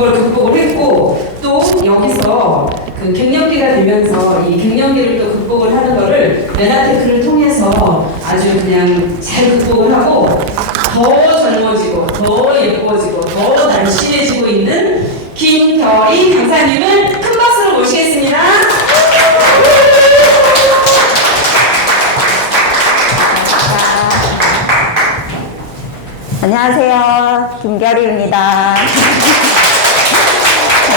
그걸 극복을 했고, 또 여기서 그 갱년기가 되면서 이 갱년기를 또 극복을 하는 거를 메나테크를 통해서 아주 그냥 잘 극복을 하고 더 젊어지고 더 예뻐지고 더 날씬해지고 있는 김별이 강사님을 큰 박수로 모시겠습니다. 안녕하세요. 김별이입니다. 네,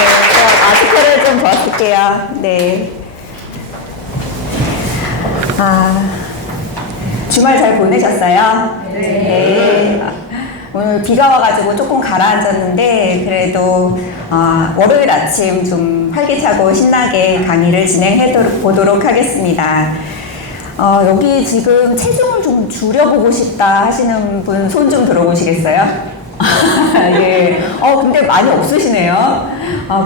마스크를 좀 벗을게요. 네. 주말 잘 보내셨어요? 네. 오늘 비가 와가지고 조금 가라앉았는데, 그래도, 월요일 아침 좀 활기차고 신나게 강의를 진행해 보도록 하겠습니다. 여기 지금 체중을 좀 줄여보고 싶다 하시는 분 손 좀 들어보시겠어요? 예. 근데 많이 없으시네요.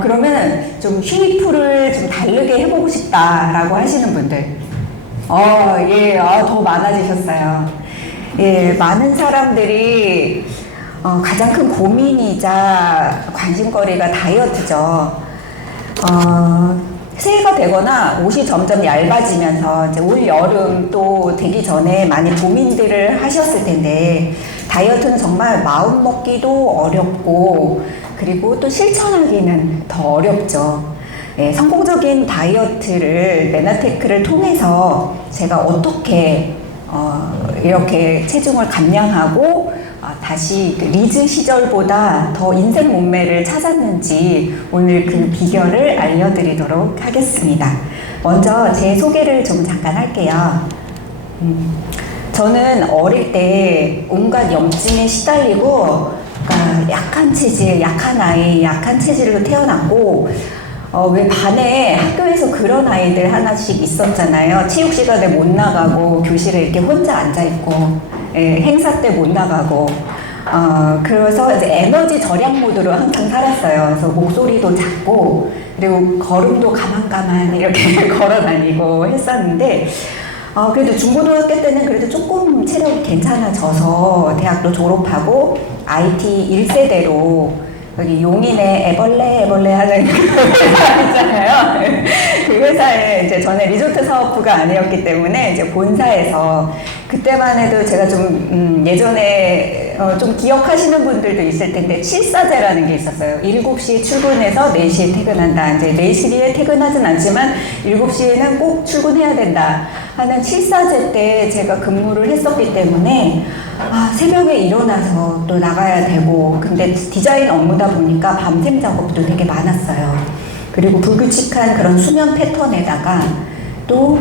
그러면 좀 휴이풀을 좀 다르게 해보고 싶다라고 하시는 분들. 예. 더 많아지셨어요. 예. 많은 사람들이, 가장 큰 고민이자 관심거리가 다이어트죠. 새해가 되거나 옷이 점점 얇아지면서 이제 올 여름 또 되기 전에 많이 고민들을 하셨을 텐데, 다이어트는 정말 마음 먹기도 어렵고 그리고 또 실천하기는 더 어렵죠. 예, 성공적인 다이어트를 메나테크를 통해서 제가 어떻게 이렇게 체중을 감량하고 다시 그 리즈 시절보다 더 인생 몸매를 찾았는지 오늘 그 비결을 알려드리도록 하겠습니다. 먼저 제 소개를 좀 잠깐 할게요. 저는 어릴 때 온갖 염증에 시달리고, 그러니까 약한 체질, 약한 아이, 약한 체질로 태어났고, 왜 반에 학교에서 그런 아이들 하나씩 있었잖아요. 체육 시간에 못 나가고 교실에 이렇게 혼자 앉아 있고, 예, 행사 때 못 나가고, 그래서 이제 에너지 절약 모드로 항상 살았어요. 그래서 목소리도 작고, 그리고 걸음도 가만가만 이렇게 걸어 다니고 했었는데, 그래도 중고등학교 때는 그래도 조금 체력이 괜찮아져서 대학도 졸업하고 IT 1세대로 여기 용인에 애벌레 하는 그 회사 있잖아요. 그 회사에 이제 전에 리조트 사업부가 아니었기 때문에 이제 본사에서, 그때만 해도 제가 좀 예전에 좀 기억하시는 분들도 있을 텐데, 7사제라는 게 있었어요. 7시에 출근해서 4시에 퇴근한다. 이제 4시에 퇴근하진 않지만 7시에는 꼭 출근해야 된다 하는 7사제 때 제가 근무를 했었기 때문에, 새벽에 일어나서 또 나가야 되고, 근데 디자인 업무다 보니까 밤샘 작업도 되게 많았어요. 그리고 불규칙한 그런 수면 패턴에다가 또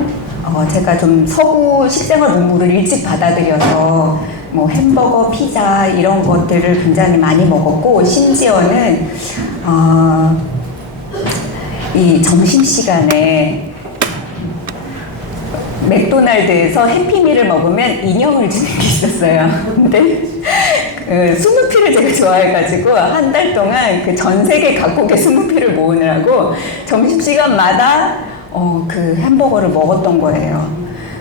제가 좀 서구 식생활 문물을 일찍 받아들여서 뭐 햄버거, 피자 이런 것들을 굉장히 많이 먹었고, 심지어는 이 점심시간에 맥도날드에서 해피밀을 먹으면 인형을 주는 게 있었어요. 근데 스누피를 제가 좋아해가지고 한 달 동안 그 전 세계 각국의 스누피를 모으느라고 점심시간마다 그 햄버거를 먹었던 거예요.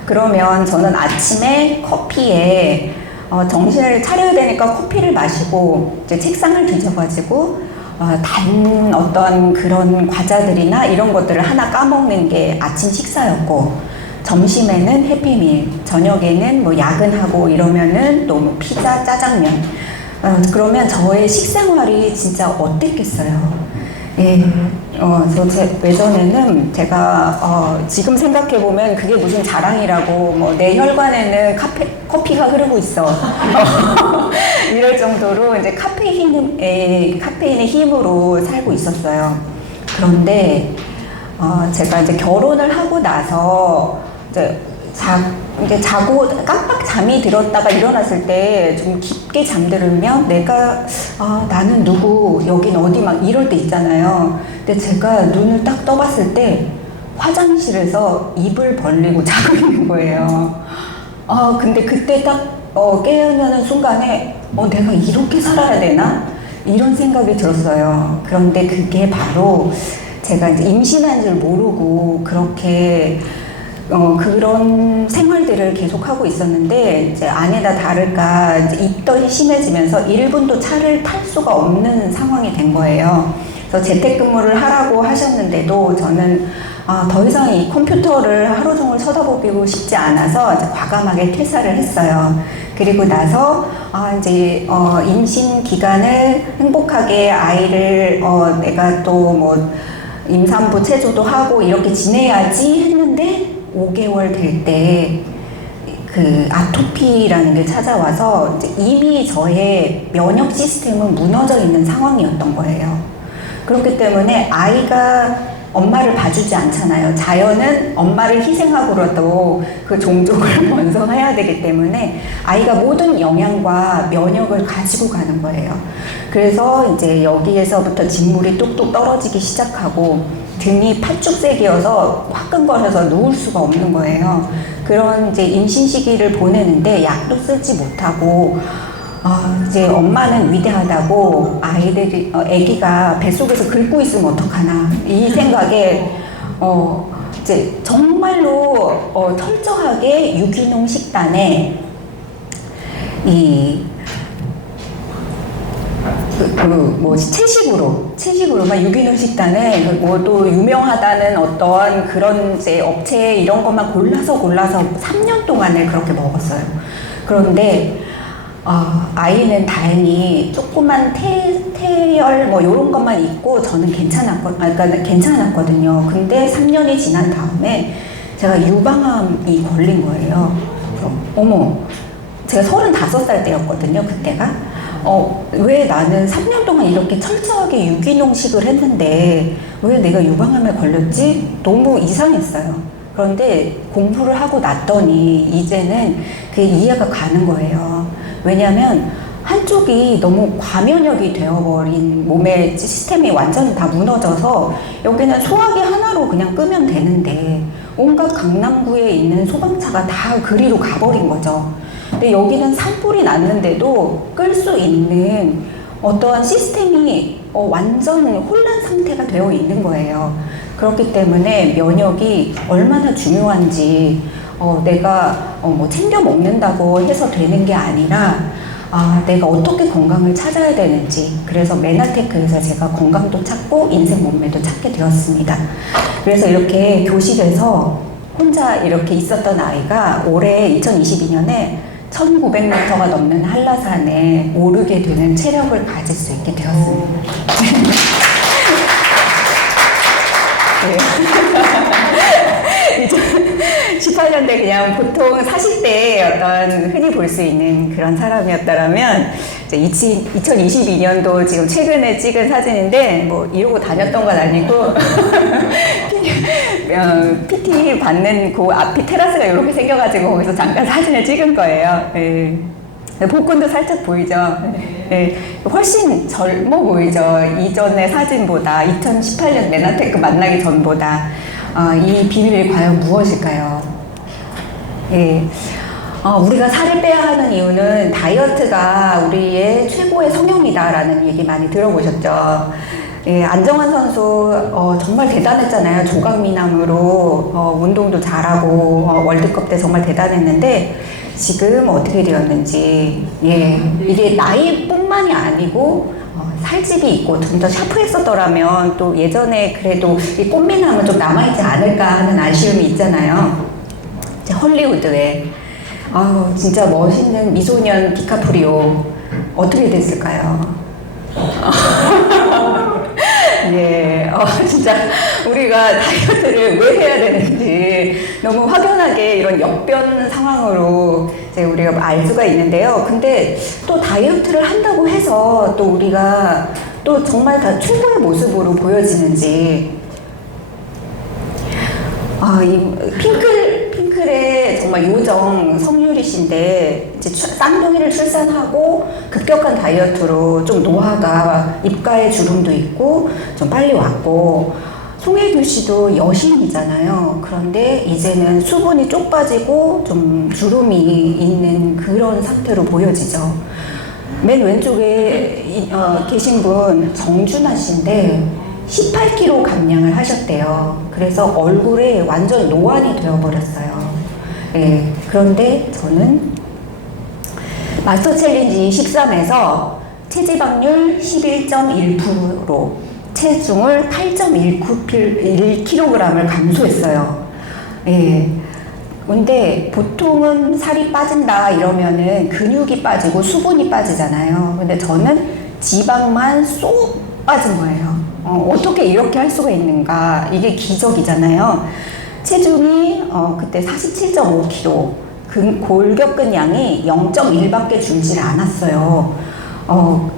그러면 저는 아침에 커피에 정신을 차려야 되니까 커피를 마시고 이제 책상을 뒤져가지고 단 어떤 그런 과자들이나 이런 것들을 하나 까먹는 게 아침 식사였고, 점심에는 해피밀, 저녁에는 뭐 야근하고 이러면은 또 뭐 피자, 짜장면. 그러면 저의 식생활이 진짜 어땠겠어요. 예. 예전에는 제가, 지금 생각해보면 그게 무슨 자랑이라고, 뭐, 내 혈관에는 커피가 흐르고 있어. 이럴 정도로 이제 카페인의 힘으로 살고 있었어요. 그런데, 제가 이제 결혼을 하고 나서, 이제 자고 깜빡 잠이 들었다가 일어났을 때 좀 깊게 잠들면 내가 나는 누구, 여긴 어디, 막 이럴 때 있잖아요. 근데 제가 눈을 딱 떠봤을 때 화장실에서 입을 벌리고 자고 있는 거예요. 근데 그때 딱 깨어나는 순간에 내가 이렇게 살아야 되나? 이런 생각이 들었어요. 그런데 그게 바로 제가 이제 임신한 줄 모르고 그렇게 그런 생활들을 계속하고 있었는데, 이제 아내나 다를까, 이제 입덧이 심해지면서 1분도 차를 탈 수가 없는 상황이 된 거예요. 그래서 재택근무를 하라고 하셨는데도 저는 더 이상 이 컴퓨터를 하루 종일 쳐다보고 싶지 않아서 이제 과감하게 퇴사를 했어요. 그리고 나서 이제 임신 기간을 행복하게 아이를 내가 또 뭐 임산부 체조도 하고 이렇게 지내야지 했는데 5개월 될 때 그 아토피라는 게 찾아와서 이제 이미 저의 면역 시스템은 무너져 있는 상황이었던 거예요. 그렇기 때문에 아이가 엄마를 봐주지 않잖아요. 자연은 엄마를 희생하고라도 그 종족을 번성해야 되기 때문에 아이가 모든 영양과 면역을 가지고 가는 거예요. 그래서 이제 여기에서부터 진물이 뚝뚝 떨어지기 시작하고 등이 팥죽색이어서 화끈거려서 누울 수가 없는 거예요. 그런 이제 임신 시기를 보내는데 약도 쓰지 못하고 이제 엄마는 위대하다고 아이들이, 아기가 뱃속에서 긁고 있으면 어떡하나. 이 생각에, 이제 정말로, 철저하게 유기농 식단에 채식으로만 유기농 식단에 뭐 또 유명하다는 어떤 그런 이제 업체 이런 것만 골라서 3년 동안을 그렇게 먹었어요. 그런데, 아이는 다행히 조그만 태열 뭐 요런 것만 있고 저는 그러니까 괜찮았거든요. 근데 3년이 지난 다음에 제가 유방암이 걸린 거예요. 그래서 어머, 제가 35살 때였거든요, 그때가. 왜 나는 3년 동안 이렇게 철저하게 유기농식을 했는데 왜 내가 유방암에 걸렸지? 너무 이상했어요. 그런데 공부를 하고 났더니 이제는 그게 이해가 가는 거예요. 왜냐하면 한쪽이 너무 과면역이 되어버린 몸의 시스템이 완전히 다 무너져서 여기는 소화기 하나로 그냥 끄면 되는데 온갖 강남구에 있는 소방차가 다 그리로 가버린 거죠. 근데 여기는 산불이 났는데도 끌 수 있는 어떠한 시스템이 완전 혼란 상태가 되어 있는 거예요. 그렇기 때문에 면역이 얼마나 중요한지 내가 뭐 챙겨 먹는다고 해서 되는 게 아니라 내가 어떻게 건강을 찾아야 되는지. 그래서 메나테크에서 제가 건강도 찾고 인생 몸매도 찾게 되었습니다. 그래서 이렇게 교실에서 혼자 이렇게 있었던 아이가 올해 2022년에 1900m가 넘는 한라산에 오르게 되는 체력을 가질 수 있게 되었습니다. 네. 18년대 그냥 보통 40대에 어떤 흔히 볼 수 있는 그런 사람이었다라면 이제 2022년도 지금 최근에 찍은 사진인데 뭐 이러고 다녔던 건 아니고 PT 받는 그 앞이 테라스가 이렇게 생겨가지고 거기서 잠깐 사진을 찍은 거예요. 네. 복근도 살짝 보이죠. 네. 훨씬 젊어 보이죠. 이전의 사진보다 2018년 메나테크 만나기 전보다. 이 비밀이 과연 무엇일까요? 예. 우리가 살을 빼야 하는 이유는 다이어트가 우리의 최고의 성형이다라는 얘기 많이 들어보셨죠? 예, 안정환 선수 정말 대단했잖아요. 조각미남으로 운동도 잘하고 월드컵 때 정말 대단했는데 지금 어떻게 되었는지, 예, 이게 나이뿐만이 아니고 살집이 있고 좀 더 샤프했었더라면 또 예전에 그래도 이 꽃미남은 좀 남아있지 않을까 하는 아쉬움이 있잖아요. 헐리우드에 진짜 멋있는 미소년 디카프리오 어떻게 됐을까요? 예, 진짜 우리가 다이어트를 왜 해야 되는지 너무 확연하게 이런 역변 상황으로 이제 우리가 알 수가 있는데요. 근데 또 다이어트를 한다고 해서 또 우리가 또 정말 다 최고의 모습으로 보여지는지, 이 핑클의 정말 요정 성유리 씨인데 이제 쌍둥이를 출산하고 급격한 다이어트로 좀 노화가 입가에 주름도 있고 좀 빨리 왔고, 송혜교 씨도 여신이잖아요. 그런데 이제는 수분이 쪽 빠지고 좀 주름이 있는 그런 상태로 보여지죠. 맨 왼쪽에 계신 분 정준하 씨인데 18kg 감량을 하셨대요. 그래서 얼굴에 완전 노안이 되어버렸어요. 예, 그런데 저는 마스터 챌린지 13에서 체지방률 11.1%로 체중을 8.1kg을 감소했어요. 예. 근데 보통은 살이 빠진다 이러면은 근육이 빠지고 수분이 빠지잖아요. 근데 저는 지방만 쏙 빠진 거예요. 어떻게 이렇게 할 수가 있는가. 이게 기적이잖아요. 체중이 그때 47.5kg, 골격근 양이 0.1밖에 줄질 않았어요.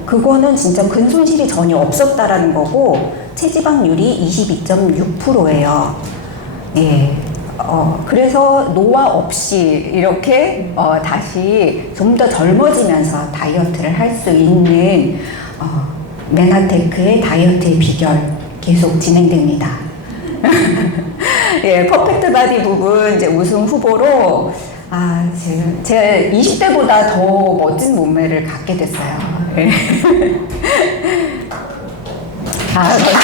그거는 진짜 근손실이 전혀 없었다라는 거고, 체지방률이 22.6%예요. 예. 그래서 노화 없이 이렇게 다시 좀 더 젊어지면서 다이어트를 할 수 있는 메나테크의 다이어트의 비결 계속 진행됩니다. 예, 퍼펙트 바디 부분 이제 우승 후보로 지금 제가 20대보다 더 멋진 몸매를 갖게 됐어요. 예. 감사합니다.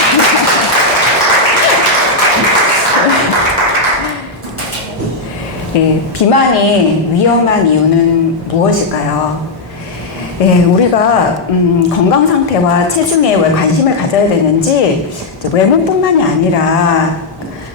예, 비만이 위험한 이유는 무엇일까요? 예, 우리가 건강 상태와 체중에 왜 관심을 가져야 되는지, 외모뿐만이 아니라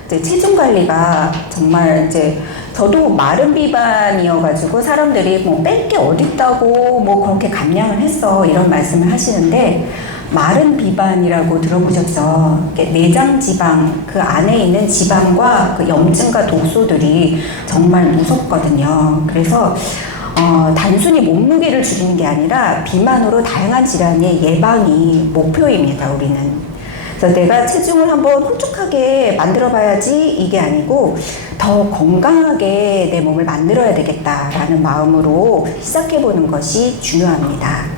이제 체중 관리가 정말 이제 저도 마른 비만이어가지고 사람들이 뭐 뺄 게 어딨다고 뭐 그렇게 감량을 했어 이런 말씀을 하시는데, 마른 비만이라고 들어보셨죠? 내장 지방, 그 안에 있는 지방과 그 염증과 독소들이 정말 무섭거든요. 그래서 단순히 몸무게를 줄이는 게 아니라 비만으로 다양한 질환의 예방이 목표입니다, 우리는. 그래서 내가 체중을 한번 홀쭉하게 만들어 봐야지 이게 아니고 더 건강하게 내 몸을 만들어야 되겠다라는 마음으로 시작해 보는 것이 중요합니다.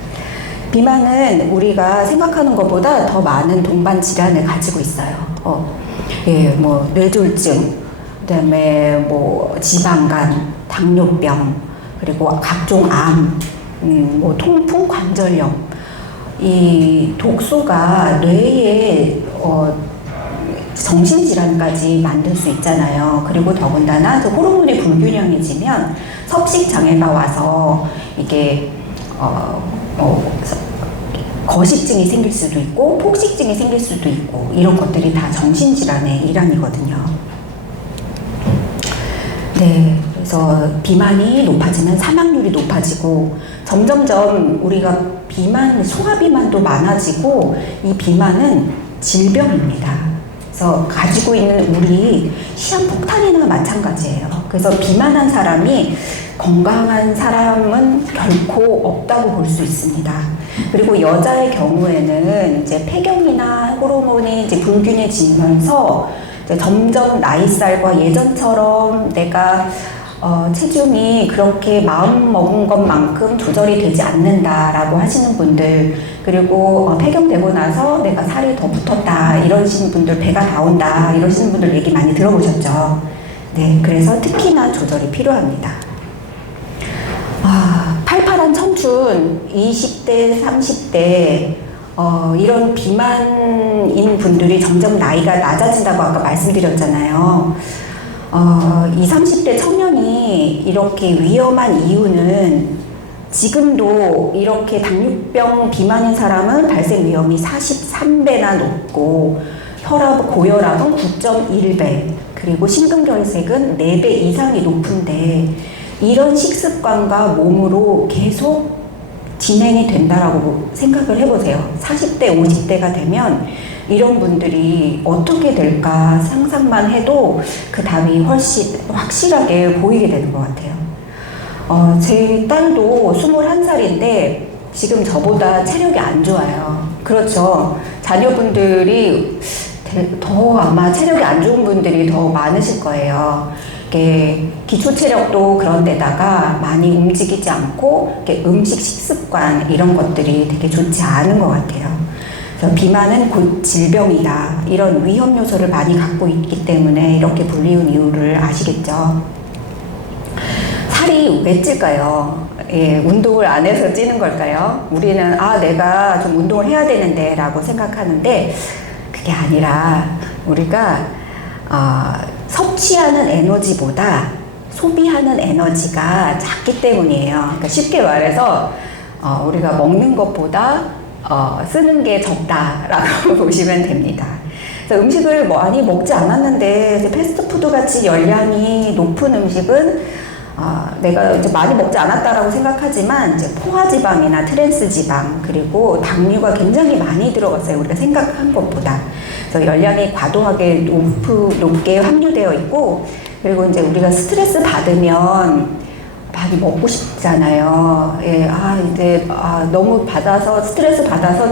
비만은 우리가 생각하는 것보다 더 많은 동반 질환을 가지고 있어요. 예, 뭐 뇌졸중, 그다음에 뭐 지방간, 당뇨병, 그리고 각종 암, 뭐 통풍, 관절염. 이 독소가 뇌에 정신질환까지 만들 수 있잖아요. 그리고 더군다나 호르몬이 불균형해지면 섭식 장애가 와서 이게 거식증이 생길 수도 있고 폭식증이 생길 수도 있고, 이런 것들이 다 정신질환의 일환이거든요. 네, 그래서 비만이 높아지면 사망률이 높아지고, 점점점 우리가 소아비만도 많아지고, 이 비만은 질병입니다. 그래서 가지고 있는 우리 시한폭탄이나 마찬가지예요. 그래서 비만한 사람이 건강한 사람은 결코 없다고 볼 수 있습니다. 그리고 여자의 경우에는 이제 폐경이나 호르몬이 이제 불균해지면서 이제 점점 나이살과 예전처럼 내가 체중이 그렇게 마음 먹은 것만큼 조절이 되지 않는다라고 하시는 분들, 그리고 폐경되고 나서 내가 살이 더 붙었다 이러시는 분들, 배가 나온다 이러시는 분들 얘기 많이 들어보셨죠? 네, 그래서 특히나 조절이 필요합니다. 팔팔한 청춘, 20대, 30대, 이런 비만인 분들이 점점 나이가 낮아진다고 아까 말씀드렸잖아요. 20, 30대 청년이 이렇게 위험한 이유는, 지금도 이렇게 당뇨병 비만인 사람은 발생 위험이 43배나 높고, 고혈압은 9.1배, 그리고 심근경색은 4배 이상이 높은데, 이런 식습관과 몸으로 계속 진행이 된다라고 생각을 해보세요. 40대, 50대가 되면 이런 분들이 어떻게 될까 상상만 해도 그 답이 훨씬 확실하게 보이게 되는 것 같아요. 제 딸도 21살인데 지금 저보다 체력이 안 좋아요. 그렇죠. 자녀분들이 더 아마 체력이 안 좋은 분들이 더 많으실 거예요. 기초 체력도 그런 데다가 많이 움직이지 않고 음식 식습관 이런 것들이 되게 좋지 않은 것 같아요. 그래서 비만은 곧 질병이다, 이런 위험 요소를 많이 갖고 있기 때문에 이렇게 불리운 이유를 아시겠죠? 살이 왜 찔까요? 예, 운동을 안 해서 찌는 걸까요? 우리는 내가 좀 운동을 해야 되는데 라고 생각하는데, 그게 아니라 우리가 섭취하는 에너지보다 소비하는 에너지가 작기 때문이에요. 그러니까 쉽게 말해서 우리가 먹는 것보다 쓰는 게 적다라고 보시면 됩니다. 그래서 음식을 많이 먹지 않았는데 패스트푸드 같이 열량이 높은 음식은 내가 이제 많이 먹지 않았다라고 생각하지만 이제 포화지방이나 트랜스지방 그리고 당류가 굉장히 많이 들어갔어요. 우리가 생각한 것보다. 그래서 열량이 과도하게 높게 함유되어 있고 그리고 이제 우리가 스트레스 받으면 많이 먹고 싶잖아요. 예, 이제 너무 받아서 스트레스 받아서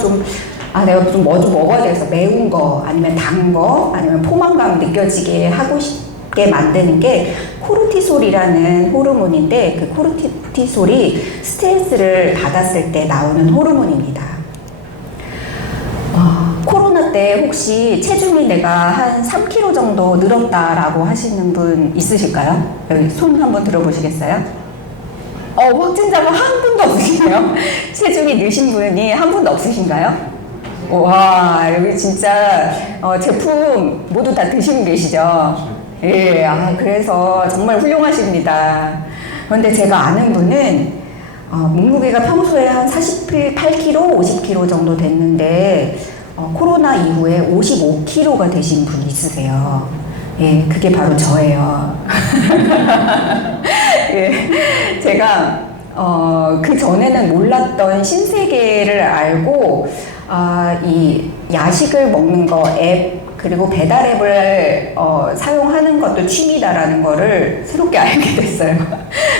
내가 좀 뭐 좀 먹어야 되겠어. 매운 거 아니면 단 거 아니면 포만감 느껴지게 하고 싶게 만드는 게 코르티솔이라는 호르몬인데 그 코르티솔이 스트레스를 받았을 때 나오는 호르몬입니다. 코로나 때 혹시 체중이 내가 한 3kg 정도 늘었다라고 하시는 분 있으실까요? 여기 손 한번 들어보시겠어요? 확진자가 한 분도 없으시네요. 체중이 느신 분이 한 분도 없으신가요? 와, 여기 진짜 제품 모두 다 드시고 계시죠? 예, 그래서 정말 훌륭하십니다. 그런데 제가 아는 분은 몸무게가 평소에 한 48kg, 50kg 정도 됐는데 코로나 이후에 55kg가 되신 분이 있으세요. 예, 그게 바로 저예요. 예, 제가 그 전에는 몰랐던 신세계를 알고 이 야식을 먹는 거 앱 그리고 배달 앱을 사용하는 것도 취미다라는 거를 새롭게 알게 됐어요.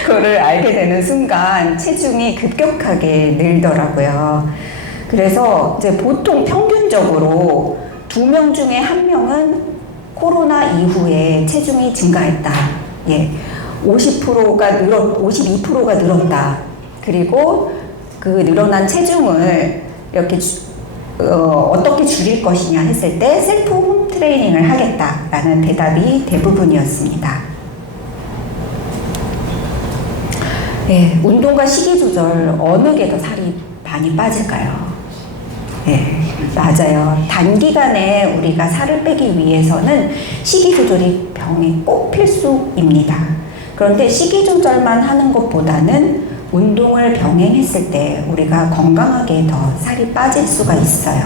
그거를 알게 되는 순간 체중이 급격하게 늘더라고요. 그래서 이제 보통 평균적으로 2명 중에 1명은 코로나 이후에 체중이 증가했다. 예. 52%가 늘었다. 그리고 그 늘어난 체중을 이렇게 어떻게 줄일 것이냐 했을 때 셀프 홈 트레이닝을 하겠다라는 대답이 대부분이었습니다. 예, 운동과 식이 조절 어느 게 더 살이 많이 빠질까요? 네, 맞아요. 단기간에 우리가 살을 빼기 위해서는 식이 조절이 병에 꼭 필수입니다. 그런데 식이 조절만 하는 것보다는 운동을 병행했을 때 우리가 건강하게 더 살이 빠질 수가 있어요.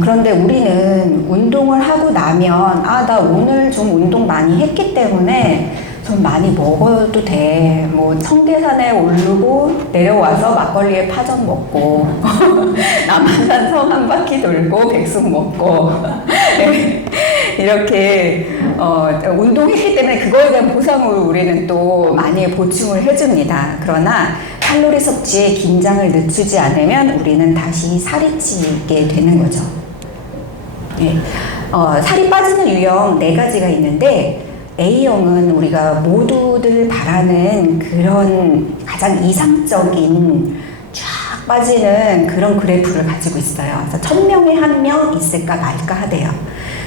그런데 우리는 운동을 하고 나면 나 오늘 좀 운동 많이 했기 때문에 좀 많이 먹어도 돼. 뭐 청계산에 오르고 내려와서 막걸리에 파전 먹고 남한산성 한 바퀴 돌고 백숙 먹고 이렇게 운동했기 때문에 그거에 대한 보상으로 우리는 또 많이 보충을 해줍니다. 그러나 칼로리 섭취에 긴장을 늦추지 않으면 우리는 다시 살이 찌게 되는 거죠. 예. 살이 빠지는 유형 4가지가 있는데 A형은 우리가 모두들 바라는 그런 가장 이상적인 쫙 빠지는 그런 그래프를 가지고 있어요. 그래서 1000명에 1명 있을까 말까 하대요.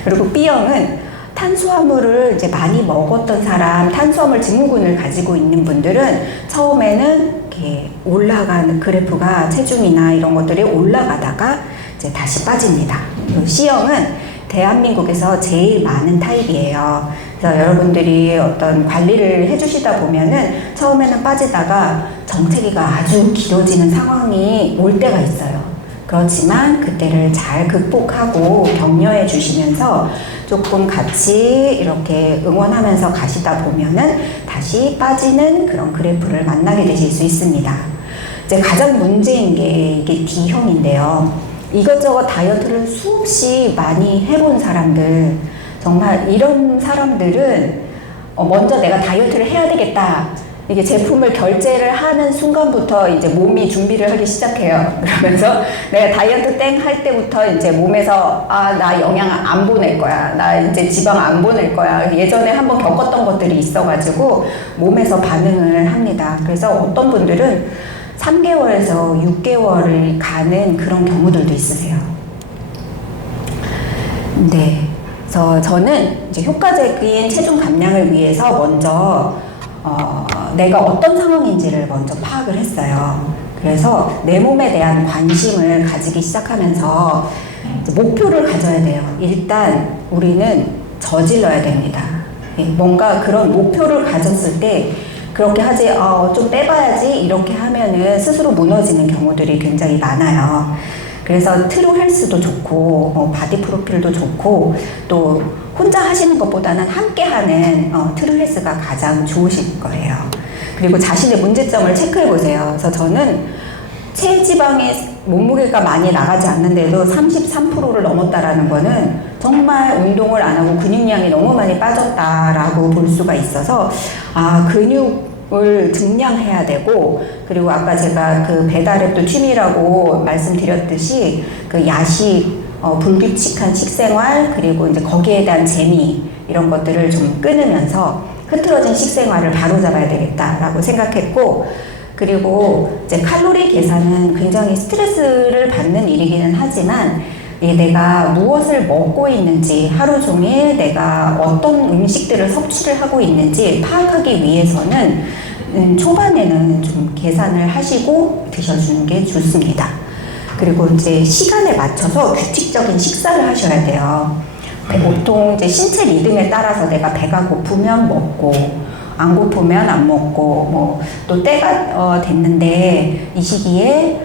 그리고 B형은 탄수화물을 이제 많이 먹었던 사람, 탄수화물 증후군을 가지고 있는 분들은 처음에는 이렇게 올라가는 그래프가 체중이나 이런 것들이 올라가다가 이제 다시 빠집니다. C형은 대한민국에서 제일 많은 타입이에요. 그래서 여러분들이 어떤 관리를 해주시다 보면은 처음에는 빠지다가 정체기가 아주 길어지는 상황이 올 때가 있어요. 그렇지만 그때를 잘 극복하고 격려해 주시면서 조금 같이 이렇게 응원하면서 가시다 보면은 다시 빠지는 그런 그래프를 만나게 되실 수 있습니다. 이제 가장 문제인 게 이게 D형인데요. 이것저것 다이어트를 수없이 많이 해본 사람들, 정말 이런 사람들은 먼저 내가 다이어트를 해야 되겠다. 이게 제품을 결제를 하는 순간부터 이제 몸이 준비를 하기 시작해요. 그러면서 내가 다이어트 땡 할 때부터 이제 몸에서 나 영양 안 보낼 거야. 나 이제 지방 안 보낼 거야. 예전에 한번 겪었던 것들이 있어가지고 몸에서 반응을 합니다. 그래서 어떤 분들은 3개월에서 6개월을 가는 그런 경우들도 있으세요. 네. 그래서 저는 이제 효과적인 체중 감량을 위해서 먼저 내가 어떤 상황인지를 먼저 파악을 했어요. 그래서 내 몸에 대한 관심을 가지기 시작하면서 이제 목표를 가져야 돼요. 일단 우리는 저질러야 됩니다. 예, 뭔가 그런 목표를 가졌을 때 그렇게 하지, 좀 빼봐야지 이렇게 하면은 스스로 무너지는 경우들이 굉장히 많아요. 그래서 트루 헬스도 좋고, 바디 프로필도 좋고, 또 혼자 하시는 것보다는 함께 하는 트루 헬스가 가장 좋으실 거예요. 그리고 자신의 문제점을 체크해 보세요. 그래서 저는 체지방의 몸무게가 많이 나가지 않는데도 33%를 넘었다라는 거는 정말 운동을 안 하고 근육량이 너무 많이 빠졌다라고 볼 수가 있어서, 근육을 증량해야 되고, 그리고 아까 제가 그 배달앱도 취미라고 말씀드렸듯이 그 야식, 불규칙한 식생활, 그리고 이제 거기에 대한 재미, 이런 것들을 좀 끊으면서 흐트러진 식생활을 바로잡아야 되겠다라고 생각했고, 그리고 이제 칼로리 계산은 굉장히 스트레스를 받는 일이기는 하지만, 내가 무엇을 먹고 있는지, 하루 종일 내가 어떤 음식들을 섭취를 하고 있는지 파악하기 위해서는 초반에는 좀 계산을 하시고 드셔주는 게 좋습니다. 그리고 이제 시간에 맞춰서 규칙적인 식사를 하셔야 돼요. 보통 이제 신체 리듬에 따라서 내가 배가 고프면 먹고, 안 고프면 안 먹고, 또 때가 됐는데 이 시기에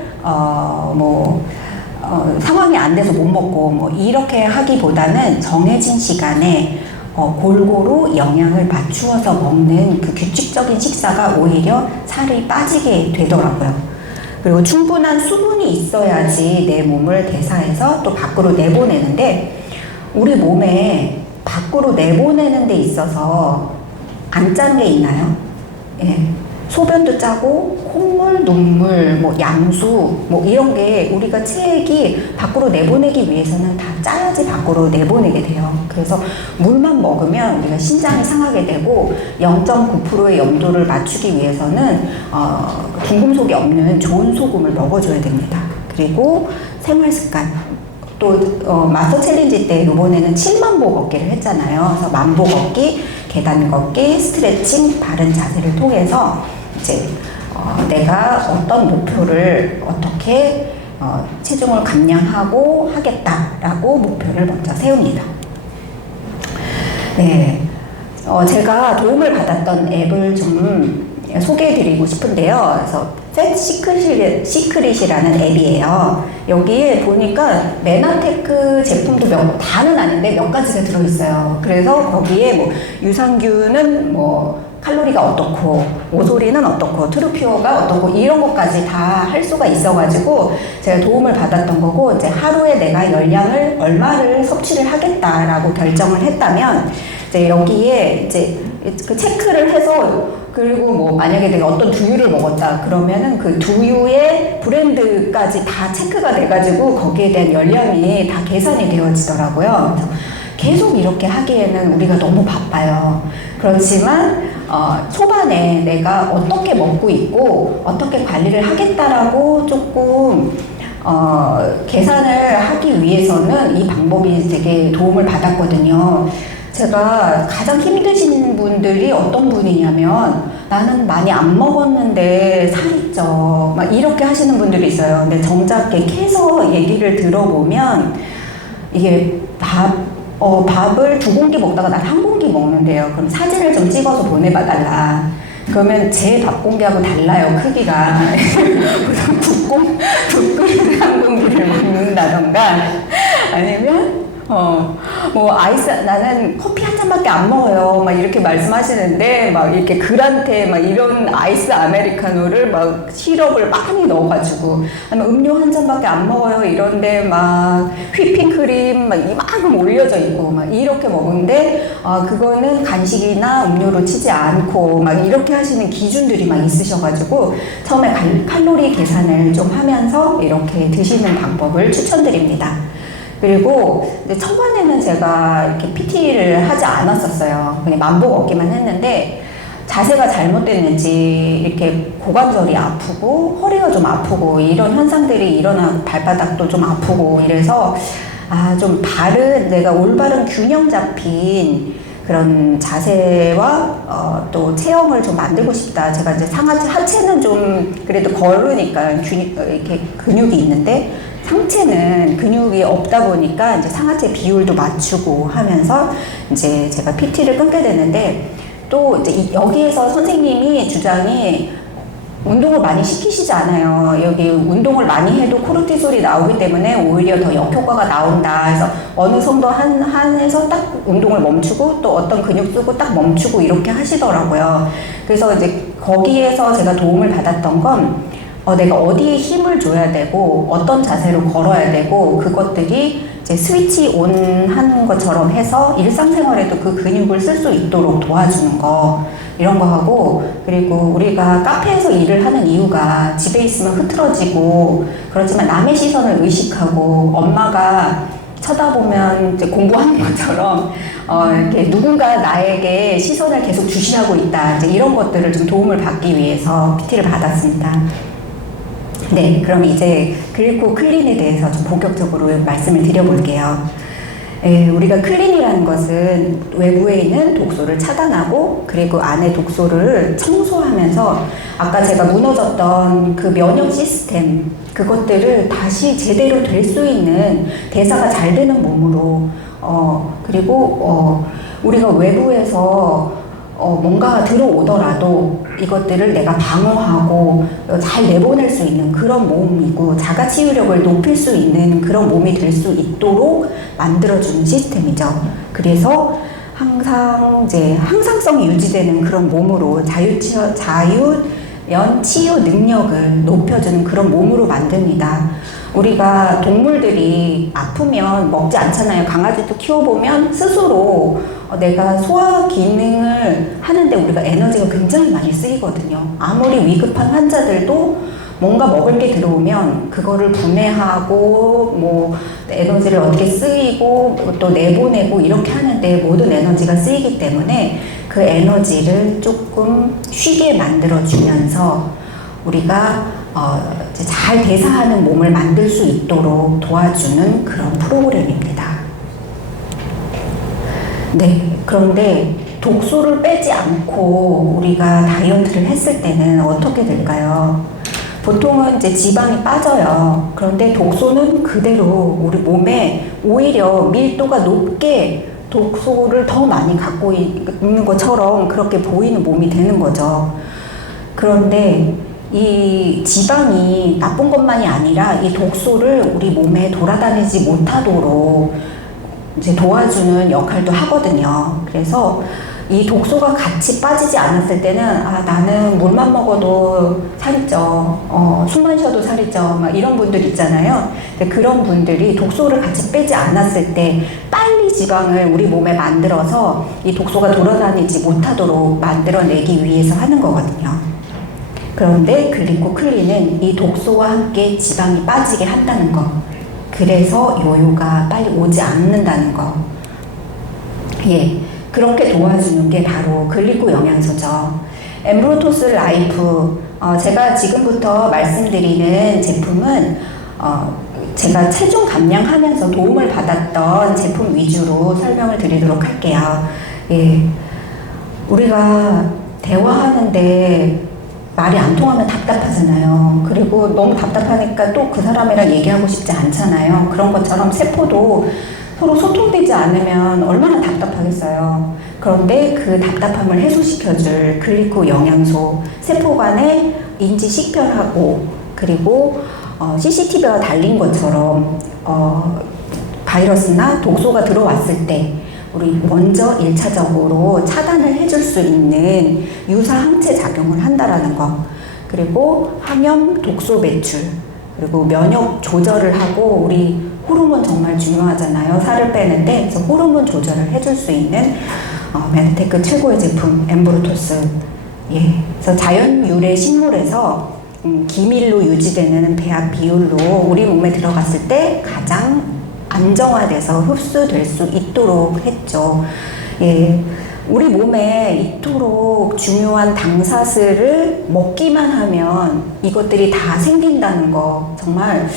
상황이 안 돼서 못 먹고, 이렇게 하기보다는 정해진 시간에 골고루 영양을 맞추어서 먹는 그 규칙적인 식사가 오히려 살이 빠지게 되더라고요. 그리고 충분한 수분이 있어야지 내 몸을 대사해서 또 밖으로 내보내는데, 우리 몸에 밖으로 내보내는 데 있어서 안 짠 게 있나요? 예. 소변도 짜고 콧물, 눈물, 양수 이런 게 우리가 체액이 밖으로 내보내기 위해서는 다 짜야지 밖으로 내보내게 돼요. 그래서 물만 먹으면 우리가 신장이 상하게 되고 0.9%의 염도를 맞추기 위해서는 중금속이 없는 좋은 소금을 먹어줘야 됩니다. 그리고 생활 습관. 또 마스터 챌린지 때 이번에는 7만보 걷기를 했잖아요. 그래서 만보 걷기, 계단 걷기, 스트레칭, 바른 자세를 통해서 이제 내가 어떤 목표를 어떻게 체중을 감량하고 하겠다라고 목표를 먼저 세웁니다. 네, 제가 도움을 받았던 앱을 좀 소개해드리고 싶은데요. 그래서 팻 시크릿이라는 앱이에요. 여기에 보니까 메나테크 제품도 다는 아닌데 몇 가지가 들어있어요. 그래서 거기에 유산균은 칼로리가 어떻고, 오소리는 어떻고, 트루피오가 어떻고, 이런 것까지 다 할 수가 있어가지고 제가 도움을 받았던 거고, 이제 하루에 내가 열량을 얼마를 섭취를 하겠다라고 결정을 했다면, 이제 여기에 이제 그 체크를 해서, 그리고 만약에 내가 어떤 두유를 먹었다 그러면은 그 두유의 브랜드까지 다 체크가 돼가지고 거기에 대한 열량이 다 계산이 되어지더라고요. 그래서 계속 이렇게 하기에는 우리가 너무 바빠요. 그렇지만 초반에 내가 어떻게 먹고 있고 어떻게 관리를 하겠다라고 조금 계산을 하기 위해서는 이 방법이 되게 도움을 받았거든요. 제가 가장 힘드신 분들이 어떤 분이냐면, 나는 많이 안 먹었는데 살이 쪄, 이렇게 하시는 분들이 있어요. 근데 정작 캐서 얘기를 들어보면 이게 밥을 2공기 먹다가 난 1공기 먹는데요. 그럼 사진을 좀 찍어서 보내봐달라. 그러면 제 밥 공기하고 달라요, 크기가. 국그릇 1공기를 먹는다던가, 아니면 아이스, 나는 커피 한 잔밖에 안 먹어요. 이렇게 말씀하시는데, 이렇게 글한테 이런 아이스 아메리카노를 시럽을 많이 넣어가지고, 아니면 음료 한 잔밖에 안 먹어요. 이런데 휘핑크림 이만큼 올려져 있고, 이렇게 먹는데, 그거는 간식이나 음료로 치지 않고, 이렇게 하시는 기준들이 있으셔가지고, 처음에 칼로리 계산을 좀 하면서 이렇게 드시는 방법을 추천드립니다. 그리고 이제 초반에는 제가 이렇게 PT를 하지 않았었어요. 그냥 만보 걷기만 했는데, 자세가 잘못됐는지 이렇게 고관절이 아프고 허리가 좀 아프고 이런 현상들이 일어나, 발바닥도 좀 아프고 이래서 좀 내가 올바른 균형 잡힌 그런 자세와 또 체형을 좀 만들고 싶다. 제가 이제 하체는 좀 그래도 걸으니까 이렇게 근육이 있는데, 상체는 근육이 없다 보니까 이제 상하체 비율도 맞추고 하면서 이제 제가 PT를 끊게 되는데, 또 이제 여기에서 선생님이 주장이 운동을 많이 시키시지 않아요. 여기 운동을 많이 해도 코르티솔이 나오기 때문에 오히려 더 역효과가 나온다. 그래서 어느 정도 한에서 딱 운동을 멈추고 또 어떤 근육 쓰고 딱 멈추고 이렇게 하시더라고요. 그래서 이제 거기에서 제가 도움을 받았던 건 내가 어디에 힘을 줘야 되고 어떤 자세로 걸어야 되고 그것들이 이제 스위치 온 하는 것처럼 해서 일상생활에도 그 근육을 쓸 수 있도록 도와주는 거, 이런 거 하고, 그리고 우리가 카페에서 일을 하는 이유가 집에 있으면 흐트러지고 그렇지만 남의 시선을 의식하고 엄마가 쳐다보면 이제 공부하는 것처럼 이렇게 누군가 나에게 시선을 계속 주시하고 있다, 이제 이런 것들을 좀 도움을 받기 위해서 PT를 받았습니다. 네, 그럼 이제 글리코 클린에 대해서 좀 본격적으로 말씀을 드려볼게요. 우리가 클린이라는 것은 외부에 있는 독소를 차단하고 그리고 안에 독소를 청소하면서 아까 제가 무너졌던 그 면역 시스템, 그것들을 다시 제대로 될 수 있는, 대사가 잘 되는 몸으로, 그리고 우리가 외부에서 뭔가 들어오더라도 이것들을 내가 방어하고 잘 내보낼 수 있는 그런 몸이고, 자가 치유력을 높일 수 있는 그런 몸이 될 수 있도록 만들어주는 시스템이죠. 그래서 항상 이제 항상성이 유지되는 그런 몸으로 자유면 치유 능력을 높여주는 그런 몸으로 만듭니다. 우리가 동물들이 아프면 먹지 않잖아요. 강아지도 키워보면 스스로 내가 소화 기능을 하는데 우리가 에너지가 굉장히 많이 쓰이거든요. 아무리 위급한 환자들도 뭔가 먹을 게 들어오면 그거를 분해하고 뭐 에너지를 어떻게 쓰이고 또 내보내고 이렇게 하는데 모든 에너지가 쓰이기 때문에 그 에너지를 조금 쉬게 만들어주면서 우리가 이제 잘 대사하는 몸을 만들 수 있도록 도와주는 그런 프로그램입니다. 네, 그런데 독소를 빼지 않고 우리가 다이어트를 했을 때는 어떻게 될까요? 보통은 이제 지방이 빠져요. 그런데 독소는 그대로 우리 몸에 오히려 밀도가 높게 독소를 더 많이 갖고 있는 것처럼 그렇게 보이는 몸이 되는 거죠. 그런데 이 지방이 나쁜 것만이 아니라 이 독소를 우리 몸에 돌아다니지 못하도록 이제 도와주는 역할도 하거든요. 그래서 이 독소가 같이 빠지지 않았을 때는 나는 물만 먹어도 살이 쪄, 숨만 쉬어도 살이 쪄, 막 이런 분들 있잖아요. 근데 그런 분들이 독소를 같이 빼지 않았을 때 빨리 지방을 우리 몸에 만들어서 이 독소가 돌아다니지 못하도록 만들어내기 위해서 하는 거거든요. 그런데 글리코 클린은 이 독소와 함께 지방이 빠지게 한다는 거, 그래서 요요가 빨리 오지 않는다는 거, 그렇게 도와주는 게 바로 글리코 영양소죠. 엠브로토스 라이프, 제가 지금부터 말씀드리는 제품은 제가 체중 감량하면서 도움을 받았던 제품 위주로 설명을 드리도록 할게요. 우리가 대화하는데 말이 안 통하면 답답하잖아요. 그리고 너무 답답하니까 또 그 사람이랑 얘기하고 싶지 않잖아요. 그런 것처럼 세포도 서로 소통되지 않으면 얼마나 답답하겠어요. 그런데 그 답답함을 해소시켜줄 글리코 영양소, 세포 간에 인지 식별하고, 그리고 CCTV가 달린 것처럼 바이러스나 독소가 들어왔을 때 우리 먼저 1차적으로 차단을 해줄 수 있는 유사 항체 작용을 한다라는 거, 그리고 항염 독소 배출, 그리고 면역 조절을 하고, 우리 호르몬 정말 중요하잖아요. 살을 빼는데. 그래서 호르몬 조절을 해줄 수 있는 메드테크 최고의 제품 엠브로토스. 그래서 자연 유래 식물에서 기밀로 유지되는 배합 비율로 우리 몸에 들어갔을 때 가장 안정화돼서 흡수될 수 있도록 했죠. 우리 몸에 이토록 중요한 당사슬을 먹기만 하면 이것들이 다 생긴다는 거, 정말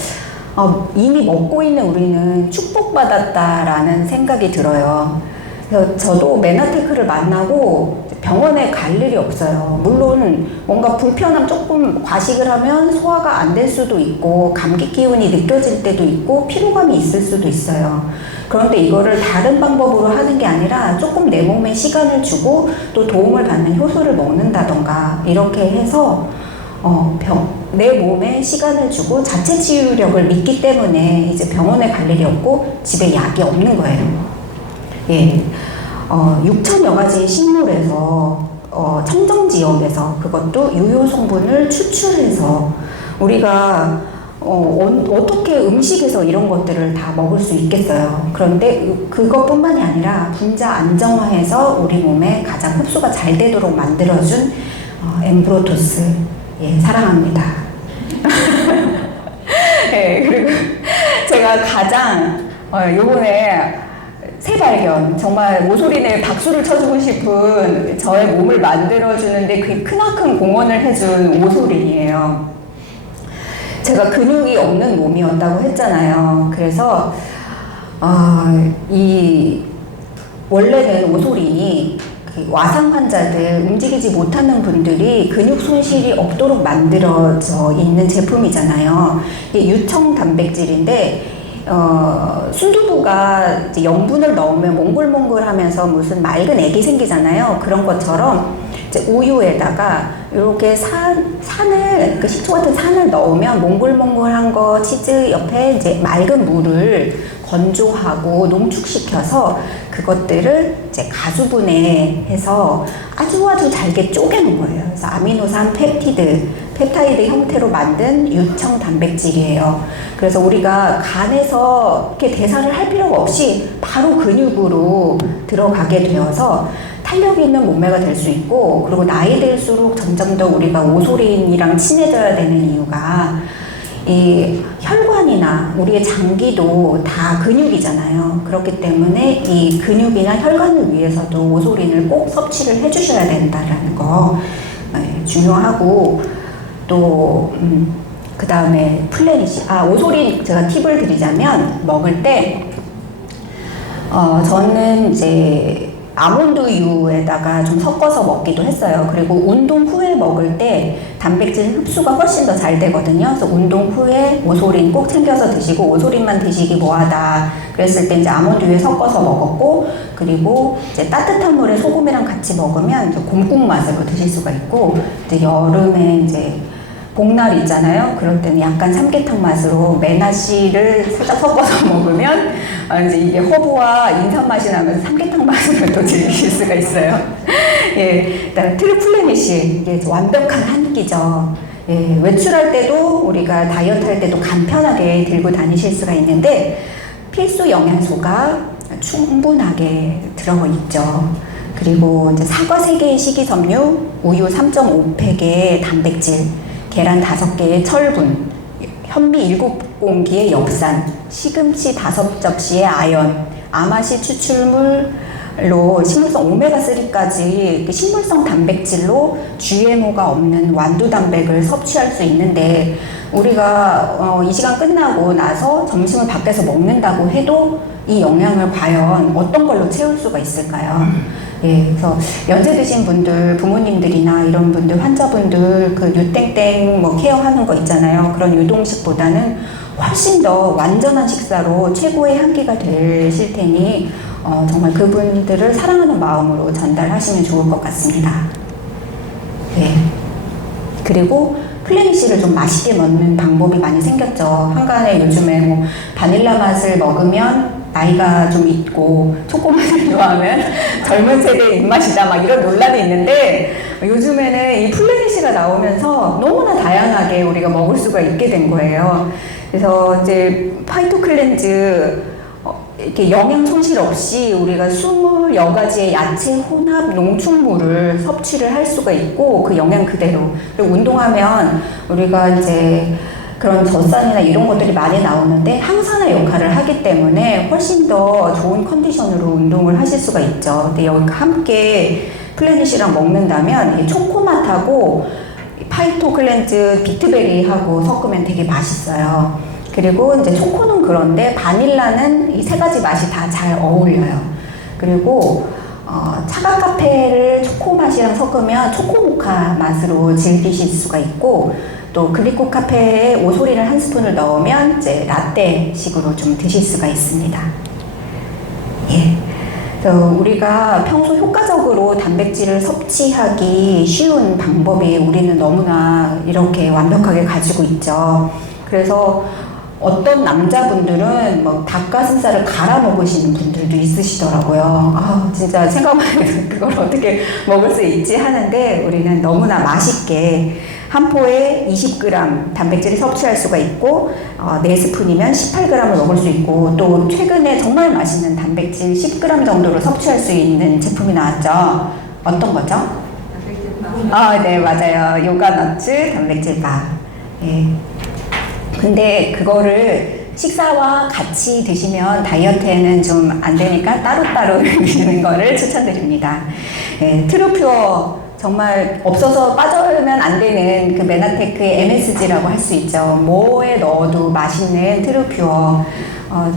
이미 먹고 있는 우리는 축복받았다라는 생각이 들어요. 그래서 저도 메나테크를 만나고 병원에 갈 일이 없어요. 물론 뭔가 불편함 조금 과식을 하면 소화가 안 될 수도 있고 감기 기운이 느껴질 때도 있고 피로감이 있을 수도 있어요. 그런데 이거를 다른 방법으로 하는 게 아니라 조금 내 몸에 시간을 주고 또 도움을 받는 효소를 먹는다던가 이렇게 해서 내 몸에 시간을 주고 자체 치유력을 믿기 때문에 이제 병원에 갈 일이 없고 집에 약이 없는 거예요. 예. 6천여 가지 식물에서 청정 지역에서 그것도 유효 성분을 추출해서 우리가 어떻게 음식에서 이런 것들을 다 먹을 수 있겠어요. 그런데 그것뿐만이 아니라 분자 안정화해서 우리 몸에 가장 흡수가 잘 되도록 만들어준 엠브로토스. 예, 사랑합니다. 예, 그리고 제가 가장 요번에 새 발견, 정말 오소린에 박수를 쳐주고 싶은 저의 몸을 만들어주는데 그 크나큰 공헌을 해준 오소린이에요. 제가 근육이 없는 몸이었다고 했잖아요. 그래서 원래는 오소린이 와상 환자들, 움직이지 못하는 분들이 근육 손실이 없도록 만들어져 있는 제품이잖아요. 이게 유청 단백질인데 순두부가 이제 염분을 넣으면 몽글몽글하면서 무슨 맑은 액이 생기잖아요. 그런 것처럼 이제 우유에다가 이렇게 산을 그 식초 같은 산을 넣으면 몽글몽글한 거 치즈 옆에 이제 맑은 물을 건조하고 농축시켜서 그것들을 이제 가주분해해서 아주 잘게 쪼개놓은 거예요. 그래서 아미노산 펩타이드 형태로 만든 유청 단백질이에요. 그래서 우리가 간에서 이렇게 대사를 할 필요가 없이 바로 근육으로 들어가게 되어서 탄력 있는 몸매가 될 수 있고, 그리고 나이 들수록 점점 더 우리가 오소린이랑 친해져야 되는 이유가 이 혈관이나 우리의 장기도 다 근육이잖아요. 그렇기 때문에 이 근육이나 혈관을 위해서도 오소린을 꼭 섭취를 해주셔야 된다라는 거 중요하고, 또 그 다음에 플래닛이 오소린 제가 팁을 드리자면 먹을 때 저는 이제 아몬드유에다가 좀 섞어서 먹기도 했어요. 그리고 운동 후에 먹을 때 단백질 흡수가 훨씬 더 잘 되거든요. 그래서 운동 후에 오소린 꼭 챙겨서 드시고, 오소린만 드시기 뭐하다 그랬을 때 이제 아몬드유에 섞어서 먹었고, 그리고 이제 따뜻한 물에 소금이랑 같이 먹으면 이제 곰국 맛으로 드실 수가 있고, 이제 여름에 이제 복날 있잖아요. 그럴 때는 약간 삼계탕 맛으로 메나씨를 살짝 섞어서 먹으면 이제 이게 허브와 인삼 맛이 나면서 삼계탕 맛으로 또 즐기실 수가 있어요. 예, 일단 트리플레니시, 이게 완벽한 한 끼죠. 예, 외출할 때도 우리가 다이어트 할 때도 간편하게 들고 다니실 수가 있는데 필수 영양소가 충분하게 들어있죠. 그리고 이제 사과 3개의 식이섬유, 우유 3.5팩의 단백질, 계란 5개의 철분, 현미 7공기의 엽산, 시금치 5접시의 아연, 아마시 추출물로 식물성 오메가3까지 식물성 단백질로 GMO가 없는 완두 단백을 섭취할 수 있는데, 우리가 이 시간 끝나고 나서 점심을 밖에서 먹는다고 해도 이 영양을 과연 어떤 걸로 채울 수가 있을까요? 예, 그래서 연세 드신 분들, 부모님들이나 이런 분들, 환자분들 그 유땡땡 뭐 케어하는 거 있잖아요. 그런 유동식보다는 훨씬 더 완전한 식사로 최고의 한 끼가 되실 테니 정말 그분들을 사랑하는 마음으로 전달하시면 좋을 것 같습니다. 예. 그리고 플래닛시를 좀 맛있게 먹는 방법이 많이 생겼죠. 한간에 요즘에 뭐 바닐라 맛을 먹으면 나이가 좀 있고 초코맛을 좋아하면 젊은 세대의 입맛이다 막 이런 논란이 있는데, 요즘에는 이 플래닛시가 나오면서 너무나 다양하게 우리가 먹을 수가 있게 된 거예요. 그래서 이제 파이토 클렌즈 이렇게 영양 손실 없이 우리가 20여 가지의 야채 혼합 농축물을 섭취를 할 수가 있고, 그 영양 그대로. 그리고 운동하면 우리가 이제 그런 젖산이나 이런 것들이 많이 나오는데 항산화 역할을 하기 때문에 훨씬 더 좋은 컨디션으로 운동을 하실 수가 있죠. 근데 여기 함께 플래닛이랑 먹는다면 이 초코맛하고 파이토 클렌즈 비트베리하고 섞으면 되게 맛있어요. 그리고 이제 초코는 그런데 바닐라는 이 3가지 맛이 다 잘 어울려요. 그리고 차가 카페를 초코 맛이랑 섞으면 초코모카 맛으로 즐기실 수가 있고, 또 글리코 카페에 오소리를 한 스푼을 넣으면 이제 라떼식으로 좀 드실 수가 있습니다. 예. 우리가 평소 효과적으로 단백질을 섭취하기 쉬운 방법이 우리는 너무나 이렇게 완벽하게 가지고 있죠. 그래서 어떤 남자분들은 뭐 닭가슴살을 갈아 먹으시는 분들도 있으시더라고요. 아, 진짜 생각만 해도 그걸 어떻게 먹을 수 있지 하는데, 우리는 너무나 맛있게 한 포에 20g 단백질을 섭취할 수가 있고, 4스푼이면 18g을 먹을 수 있고, 또 최근에 정말 맛있는 단백질 10g 정도를 섭취할 수 있는 제품이 나왔죠. 어떤 거죠? 단백질밥. 네, 맞아요. 요가너츠 단백질밥. 예. 근데 그거를 식사와 같이 드시면 다이어트에는 좀 안 되니까 따로따로 드시는 거를 추천드립니다. 예, 트루퓨어 정말 없어서 빠져면 안 되는 그 메나테크의 MSG라고 할 수 있죠. 뭐에 넣어도 맛있는 트루퓨어.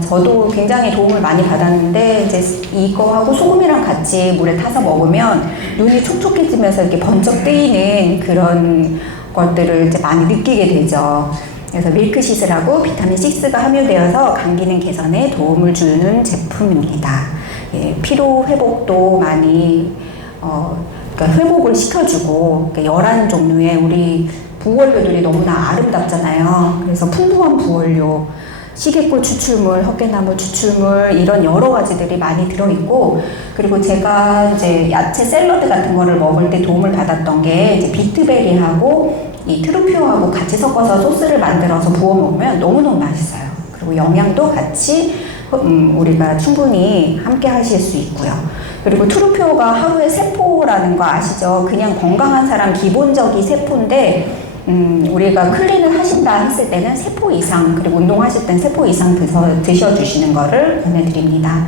저도 굉장히 도움을 많이 받았는데, 이제 이거하고 소금이랑 같이 물에 타서 먹으면 눈이 촉촉해지면서 이렇게 번쩍 뜨이는 그런 것들을 이제 많이 느끼게 되죠. 그래서 밀크시슬하고 비타민6가 함유되어서 감기 기능 개선에 도움을 주는 제품입니다. 예, 피로 회복도 많이 그러니까 회복을 시켜주고, 그러니까 11종류의 우리 부원료들이 너무나 아름답잖아요. 그래서 풍부한 부원료, 시계꿀 추출물, 헛개나물 추출물, 이런 여러 가지들이 많이 들어있고, 그리고 제가 이제 야채 샐러드 같은 거를 먹을 때 도움을 받았던 게 이제 비트베리하고 이 트루퓨어하고 같이 섞어서 소스를 만들어서 부어 먹으면 너무너무 맛있어요. 그리고 영양도 같이 우리가 충분히 함께 하실 수 있고요. 그리고 트루퓨어가 하루에 세포라는 거 아시죠? 그냥 건강한 사람 기본적인 세포인데, 우리가 클린을 하신다 했을 때는 세포 이상, 그리고 운동하실 때는 세포 이상 드셔주시는 거를 권해드립니다.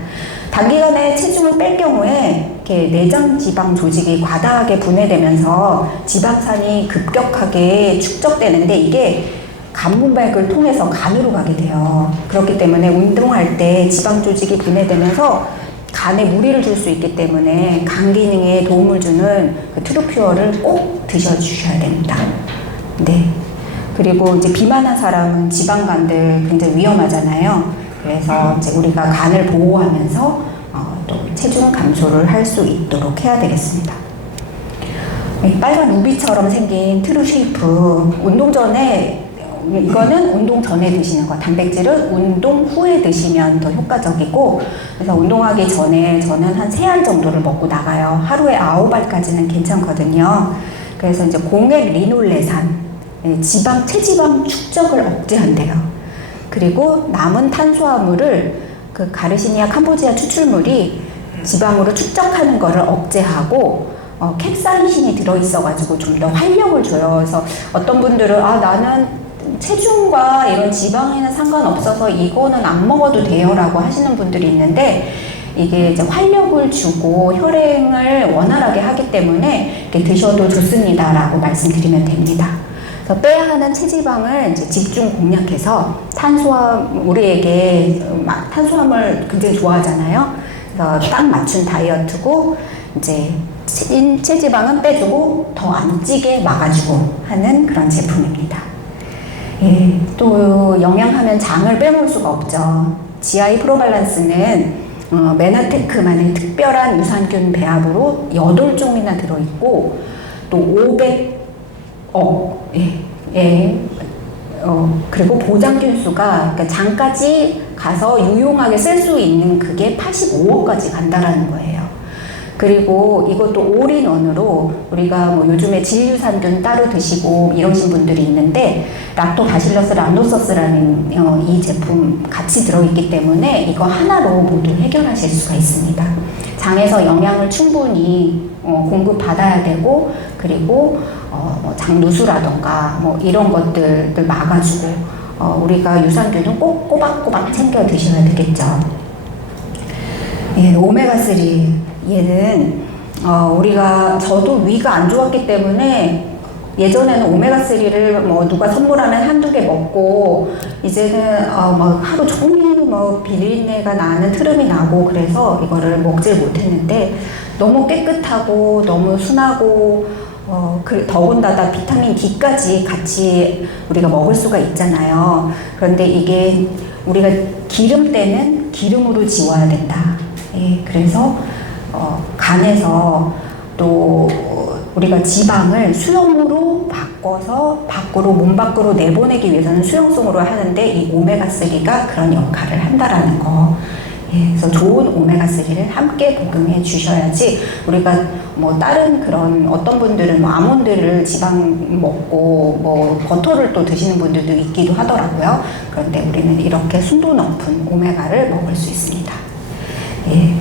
단기간에 체중을 뺄 경우에 이렇게 내장 지방 조직이 과다하게 분해되면서 지방산이 급격하게 축적되는데, 이게 간문백을 통해서 간으로 가게 돼요. 그렇기 때문에 운동할 때 지방 조직이 분해되면서 간에 무리를 줄 수 있기 때문에 간 기능에 도움을 주는 그 트루퓨어를 꼭 드셔주셔야 됩니다. 네. 그리고 이제 비만한 사람은 지방간들 굉장히 위험하잖아요. 그래서 이제 우리가 간을 보호하면서 또 체중 감소를 할 수 있도록 해야 되겠습니다. 빨간 우비처럼 생긴 트루 쉐이프, 운동 전에, 이거는 운동 전에 드시는 거, 단백질은 운동 후에 드시면 더 효과적이고, 그래서 운동하기 전에 저는 한 3알 정도를 먹고 나가요. 하루에 9알까지는 괜찮거든요. 그래서 이제 공액 리놀레산, 체지방 축적을 억제한대요. 그리고 남은 탄수화물을 그 가르시니아 캄보지아 추출물이 지방으로 축적하는 거를 억제하고, 캡사이신이 들어있어가지고 좀 더 활력을 줘요. 그래서 어떤 분들은 나는 체중과 이런 지방에는 상관없어서 이거는 안 먹어도 돼요 라고 하시는 분들이 있는데, 이게 이제 활력을 주고 혈행을 원활하게 하기 때문에 이렇게 드셔도 좋습니다 라고 말씀드리면 됩니다. 그래서 빼야 하는 체지방을 이제 집중 공략해서 우리에게 탄수화물 굉장히 좋아하잖아요. 그래서 딱 맞춘 다이어트고, 이제 체지방은 빼주고 더 안 찌게 막아주고 하는 그런 제품입니다. 예, 또 영양하면 장을 빼놓을 수가 없죠. GI 프로밸런스는 메나테크만의 특별한 유산균 배합으로 8종이나 들어있고, 또 500억, 그리고 보장균 수가, 그러니까 장까지 가서 유용하게 쓸 수 있는 그게 85억까지 간다라는 거예요. 그리고 이것도 올인원으로 우리가 뭐 요즘에 질유산균 따로 드시고 이러신 분들이 있는데, 락토바실러스 람노서스라는 이 제품 같이 들어있기 때문에 이거 하나로 모두 해결하실 수가 있습니다. 장에서 영양을 충분히 공급받아야 되고, 그리고 장 누수라던가 뭐 이런 것들을 막아주고, 우리가 유산균은 꼭 꼬박꼬박 챙겨 드셔야 되겠죠. 예, 오메가3 얘는 저도 위가 안 좋았기 때문에 예전에는 오메가3를 뭐 누가 선물하면 한두 개 먹고, 이제는 막 하루 종일 뭐 비린내가 나는 트름이 나고 그래서 이거를 먹질 못했는데, 너무 깨끗하고 너무 순하고 더군다나 비타민 D까지 같이 우리가 먹을 수가 있잖아요. 그런데 이게 우리가 기름 때는 기름으로 지워야 된다. 예, 그래서 간에서 또 우리가 지방을 수용으로 바꿔서 몸 밖으로 내보내기 위해서는 수용성으로 하는데, 이 오메가3가 그런 역할을 한다라는 거. 예, 그래서 좋은 오메가3를 함께 복용해 주셔야지, 우리가 뭐 다른 그런 어떤 분들은 뭐 아몬드를 지방 먹고 뭐 버터를 또 드시는 분들도 있기도 하더라고요. 그런데 우리는 이렇게 순도 높은 오메가를 먹을 수 있습니다. 예.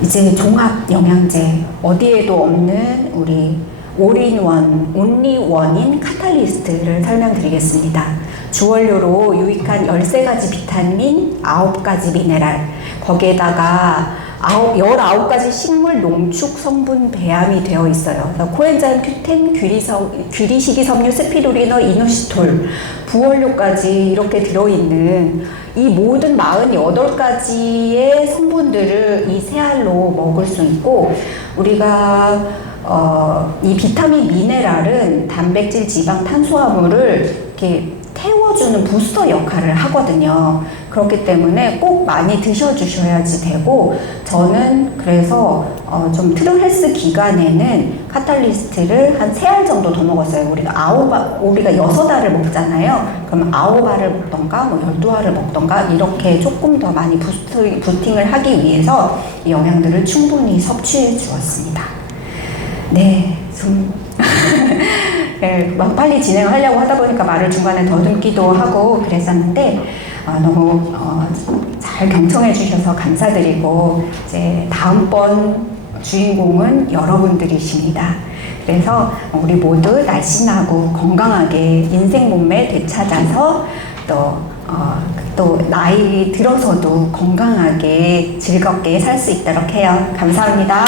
이제 종합 영양제, 어디에도 없는 우리 올인원, 온리원인 카탈리스트를 설명드리겠습니다. 주원료로 유익한 13가지 비타민, 9가지 미네랄, 거기에다가 19가지 식물 농축 성분 배합이 되어 있어요. 코엔자임 큐텐, 귀리식이섬유, 스피루리너, 이노시톨, 부원료까지 이렇게 들어있는 이 모든 48가지의 성분들을 이 세 알로 먹을 수 있고, 우리가 이 비타민 미네랄은 단백질, 지방, 탄수화물을 이렇게 태워주는 부스터 역할을 하거든요. 그렇기 때문에 꼭 많이 드셔주셔야지 되고, 저는 그래서 좀 트루 헬스 기간에는 카탈리스트를 한 3알 정도 더 먹었어요. 우리가 6알을 먹잖아요. 그럼 9알을 먹던가 뭐 12알을 먹던가 이렇게 조금 더 많이 부스팅을 하기 위해서 이 영양들을 충분히 섭취해 주었습니다. 네, 좀 네, 막 빨리 진행하려고 하다 보니까 말을 중간에 더듬기도 하고 그랬었는데, 너무 잘 경청해 주셔서 감사드리고, 이제 다음번 주인공은 여러분들이십니다. 그래서 우리 모두 날씬하고 건강하게 인생 몸매 되찾아서 또 나이 들어서도 건강하게 즐겁게 살 수 있도록 해요. 감사합니다.